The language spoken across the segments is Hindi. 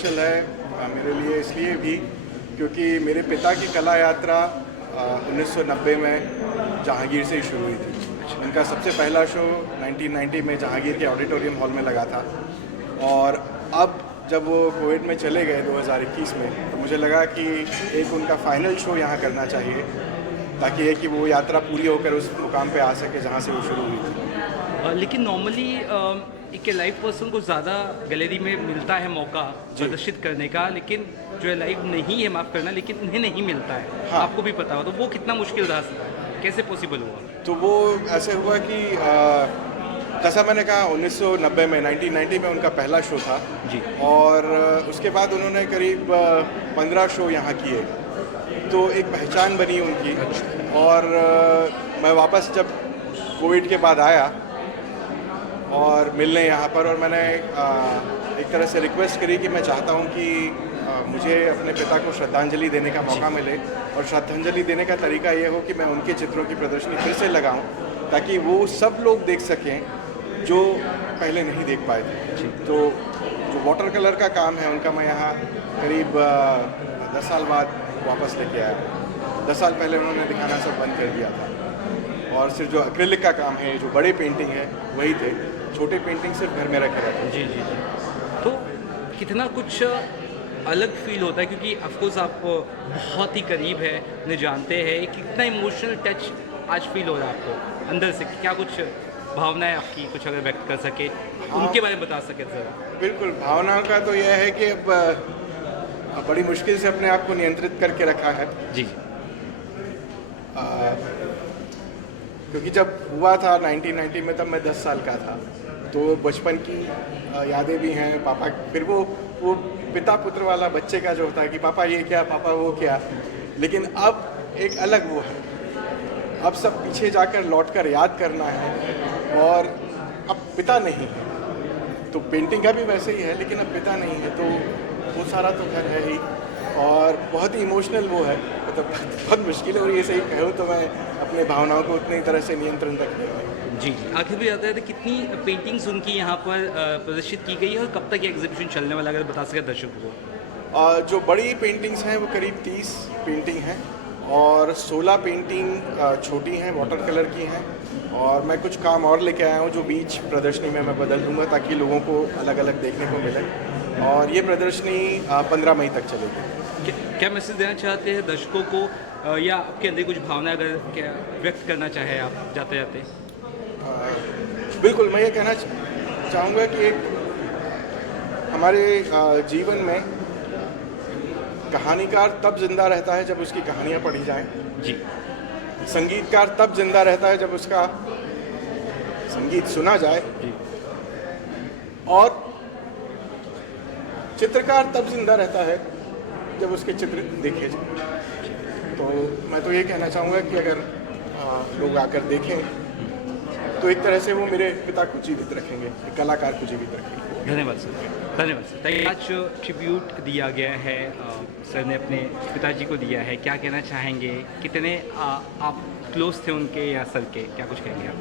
स्पेशल है मेरे लिए इसलिए भी क्योंकि मेरे पिता की कला यात्रा 1990 में जहांगीर से ही शुरू हुई थी। उनका सबसे पहला शो 1990 में जहांगीर के ऑडिटोरियम हॉल में लगा था और अब जब वो कोविड में चले गए 2021 में तो मुझे लगा कि एक उनका फाइनल शो यहाँ करना चाहिए ताकि ये कि वो यात्रा पूरी होकर उस मुकाम पे आ सके जहाँ से वो शुरू हुई थी। लेकिन नॉर्मली एक लाइव पर्सन को ज़्यादा गैलरी में मिलता है मौका प्रदर्शित करने का, लेकिन जो लाइव नहीं है, माफ़ करना, लेकिन उन्हें नहीं मिलता है। हाँ। आपको भी पता हो तो वो कितना मुश्किल रहा, कैसे पॉसिबल हुआ? तो वो ऐसे हुआ कि जैसा मैंने कहा 1990 में 1990 में उनका पहला शो था जी। और उसके बाद उन्होंने करीब 15 शो यहाँ किए, तो एक पहचान बनी उनकी। और मैं वापस जब कोविड के बाद आया और मिलने यहाँ पर, और मैंने एक तरह से रिक्वेस्ट करी कि मैं चाहता हूँ कि मुझे अपने पिता को श्रद्धांजलि देने का मौका मिले और श्रद्धांजलि देने का तरीका ये हो कि मैं उनके चित्रों की प्रदर्शनी फिर से लगाऊं ताकि वो सब लोग देख सकें जो पहले नहीं देख पाए थे। तो जो वाटर कलर का काम है उनका मैं यहाँ करीब 10 साल बाद वापस लेके आया। 10 साल पहले उन्होंने दिखाना सब बंद कर दिया था और सिर्फ जो एक्रिलिक का काम है, जो बड़े पेंटिंग है वही थे, छोटे पेंटिंग सिर्फ घर में रखे रहते हैं। जी जी जी। तो कितना कुछ अलग फील होता है क्योंकि ऑफकोर्स आप बहुत ही करीब है, उन्हें जानते हैं, कितना इमोशनल टच आज फील हो रहा है आपको अंदर से? क्या कुछ भावनाएं आपकी कुछ अगर व्यक्त कर सके, उनके बारे में बता सके ज़रा। बिल्कुल, भावनाओं का तो यह है कि अब बड़ी मुश्किल से अपने आप को नियंत्रित करके रखा है जी। क्योंकि जब हुआ था 1990 में तब मैं 10 साल का था, तो बचपन की यादें भी हैं। पापा फिर वो पिता पुत्र वाला बच्चे का जो होता है कि पापा ये क्या, पापा वो क्या, लेकिन अब एक अलग वो है। अब सब पीछे जाकर लौटकर याद करना है और अब पिता नहीं है तो पेंटिंग का भी वैसे ही है, लेकिन अब पिता नहीं है तो वो सारा तो घर है ही और बहुत ही इमोशनल वो है। मतलब बहुत मुश्किल है और ये सही कहूँ तो मैं अपने भावनाओं को उतनी तरह से नियंत्रण तक नहीं। जी, आखिर भी आता है तो कितनी पेंटिंग्स उनकी यहाँ पर प्रदर्शित की गई है और कब तक ये एग्जीबिशन चलने वाला, अगर बता सके दर्शकों को? जो बड़ी पेंटिंग्स हैं वो करीब 30 पेंटिंग हैं और 16 पेंटिंग छोटी हैं, वाटर कलर की हैं, और मैं कुछ काम और लेके आया हूँ जो बीच प्रदर्शनी में मैं बदल दूँगा ताकि लोगों को अलग अलग देखने को मिले। और ये प्रदर्शनी 15 मई तक चलेगी। क्या मैसेज देना चाहते हैं दर्शकों को या आपके अंदर कुछ भावना अगर क्या व्यक्त करना चाहे आप जाते जाते? बिल्कुल, मैं ये कहना चाहूँगा कि एक हमारे जीवन में कहानीकार तब जिंदा रहता है जब उसकी कहानियाँ पढ़ी जाएं। जी। संगीतकार तब जिंदा रहता है जब उसका संगीत सुना जाए। जी। और चित्रकार तब जिंदा रहता है जब उसके चित्र देखे जाए। तो मैं तो ये कहना चाहूँगा कि अगर लोग आकर देखें तो एक तरह से वो मेरे पिता को जीवित रखेंगे, एक कलाकार को जीवित रखेंगे। धन्यवाद सर, धन्यवाद सर। आज ट्रिब्यूट दिया गया है, सर ने अपने पिताजी को दिया है, क्या कहना चाहेंगे? कितने आप क्लोज थे उनके या सर के, क्या कुछ कहेंगे आप?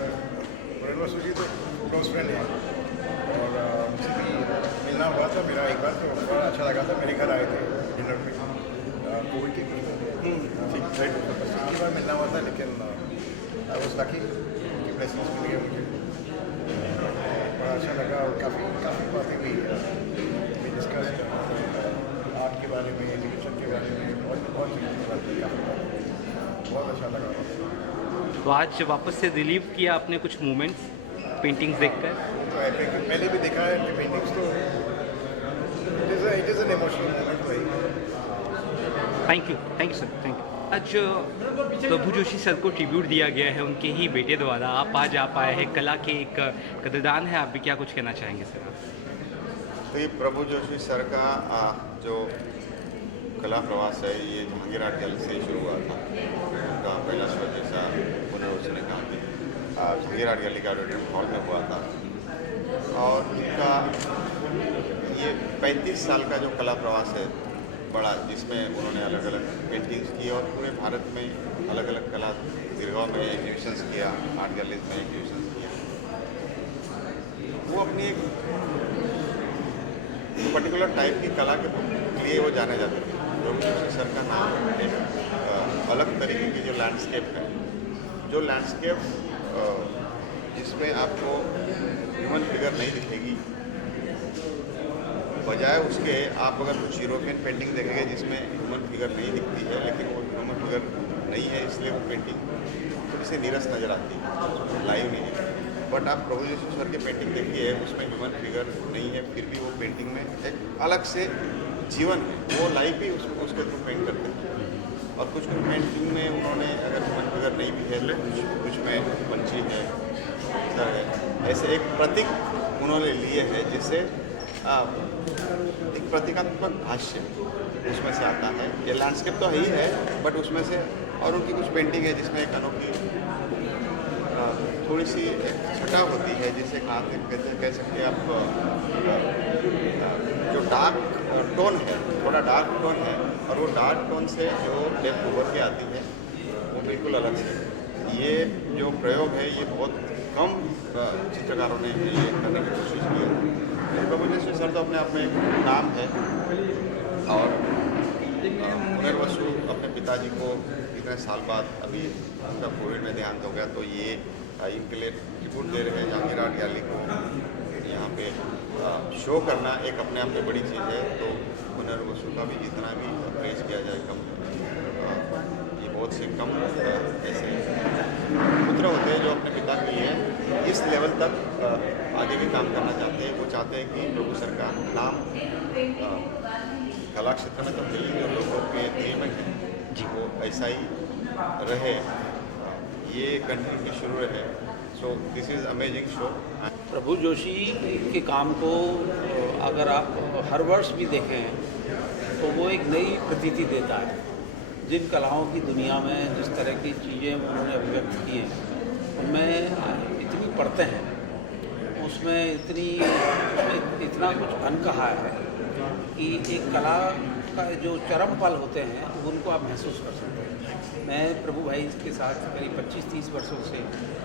सर जी तो क्लोज फ्रेंड है और मुझसे भी मिलना हुआ था मेरा एक बार, तो बड़ा अच्छा लगा था। मेरे घर आए थे डिनर में कोविड के बार मिलना हुआ था, लेकिन आई वाज लकी कि ब्लेसिंग्स मिली है मुझे। बड़ा अच्छा लगा और काफ़ी बातें हुई, वी डिस्कस आर्ट के बारे में, एजुकेशन के बारे में, बहुत चीज़ों के बारे में काफ़ी बात, बहुत अच्छा लगा। तो आज वापस से रिलीव किया आपने कुछ मोमेंट्स पेंटिंग्स देखकर? तो पहले भी देखा है कि पेंटिंग्स तो it is an emotional moment भाई। Thank you sir, thank you. आज प्रभु जोशी सर को ट्रिब्यूट दिया गया है उनके ही बेटे द्वारा, आप आज आप आए हैं, कला के एक कदरदान है, आप भी क्या कुछ कहना चाहेंगे सर? तो ये प्रभु जोशी सर का जो कला प्रवास है ये जहांगीर आर्ट गैलरी से ही शुरू हुआ था। उनका पहला शो जैसा पुनर्वसन ने कहा कि जहांगीर आर्ट गैलरी का ऑडिटोरियम हॉल में हुआ था और इनका ये 35 साल का जो कला प्रवास है बड़ा, जिसमें उन्होंने अलग अलग पेंटिंग्स की और पूरे भारत में अलग अलग कला गिरगांव में एग्जीबिशंस किया, आर्ट गैलरीज में एग्जीबिशंस किया। वो अपनी एक पर्टिकुलर टाइप की कला के लिए वो जाने जाते थे। प्रभु जोशी सर का नाम एक अलग तरीके की जो लैंडस्केप है, जो लैंडस्केप जिसमें आपको ह्यूमन फिगर नहीं दिखेगी, बजाय उसके आप अगर कुछ यूरोपियन पेंटिंग देखेंगे जिसमें ह्यूमन फिगर नहीं दिखती है, लेकिन वो ह्यूमन फिगर नहीं है इसलिए वो पेंटिंग थोड़ी सी नीरस नज़र आती है, लाइव नहीं है। बट आप प्रभु जोशी सर की पेंटिंग देखिए, उसमें ह्यूमन फिगर नहीं है, फिर भी वो पेंटिंग में एक अलग से जीवन है, वो लाइव ही उसके थ्रू पेंट करते हैं। और कुछ कुछ पेंटिंग में उन्होंने अगर ह्यूमन फिगर नहीं भी है तो कुछ में पंछी है, सर है, ऐसे एक प्रतीक उन्होंने लिए हैं जिससे एक प्रतीकात्मक भाष्य उसमें से आता है। ये लैंडस्केप तो ही है, बट उसमें से और उनकी कुछ पेंटिंग है जिसमें एक अनोखी थोड़ी सी एक छटा होती है, जिसे कह सकते हैं आप, जो डार्क टोन है, थोड़ा डार्क टोन है, और वो डार्क टोन से जो डेप्थ उभर के आती है वो बिल्कुल अलग से। ये जो प्रयोग है ये बहुत कम चित्रकारों ने ये करने की कोशिश की है। प्रभु जोशी सर तो अपने आप में एक नाम है, और पुनर्वसु अपने पिताजी को इतने साल बाद अभी उनका कोविड में देहांत हो गया, तो ये इनके लिए ट्रिब्यूट दे रहे हैं जहांगीर आर्ट गैलरी को यहाँ पे शो करना एक अपने आप में बड़ी चीज़ है। तो पुनर्वसु का भी जितना भी प्रेज किया जाए कम, ये बहुत से कम ऐसे पुत्र होते हैं जो अपने पिता के लिए इस लेवल तक आगे भी काम करना चाहते हैं। वो चाहते हैं कि प्रभु सर का नाम कला क्षेत्र में तो दिल्ली जो लोगों के दिल में है जी, वो ऐसा ही रहे, ये कंटिन्यू की शुरू रहे। So this is amazing show. Prabhu Joshi के काम को अगर आप हर वर्ष भी देखें तो वो एक नई प्रतीति देता है। जिन कलाओं की दुनिया में जिस तरह की चीज़ें उन्होंने अभिव्यक्त की हैं, उनमें इतनी परतें हैं, उसमें इतना कुछ अनकहा है कि एक कला का जो चरम पल होते हैं उनको आप महसूस कर सकते हैं। मैं प्रभु भाई के साथ करीब 25-30 वर्षों से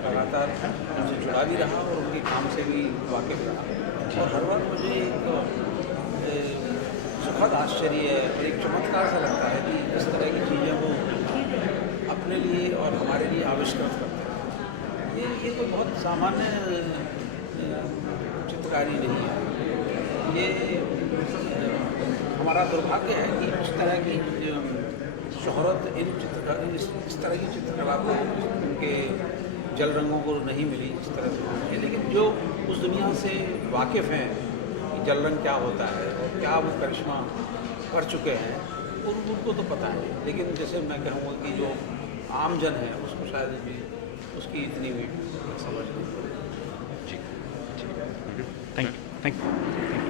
लगातार उनसे जुड़ा भी रहा और उनके काम से भी वाकिफ रहा, और हर बार मुझे एक सुखद आश्चर्य और एक चमत्कार सा लगता है कि इस तरह की चीज़ें वो अपने लिए और हमारे लिए आविष्कृत करते हैं। ये कोई बहुत सामान्य चित्रकारी नहीं है। ये हमारा दुर्भाग्य है कि इस तरह की शोहरत इस तरह की चित्रकला को, उनके जल रंगों को नहीं मिली इस तरह से। लेकिन जो उस दुनिया से वाकिफ़ हैं कि जल रंग क्या होता है और क्या वो करिश्मा कर चुके हैं, उनको तो पता है। लेकिन जैसे मैं कहूँगा कि जो आम जन है उसको शायद भी उसकी इतनी भी समझ नहीं। जी, थैंक यू।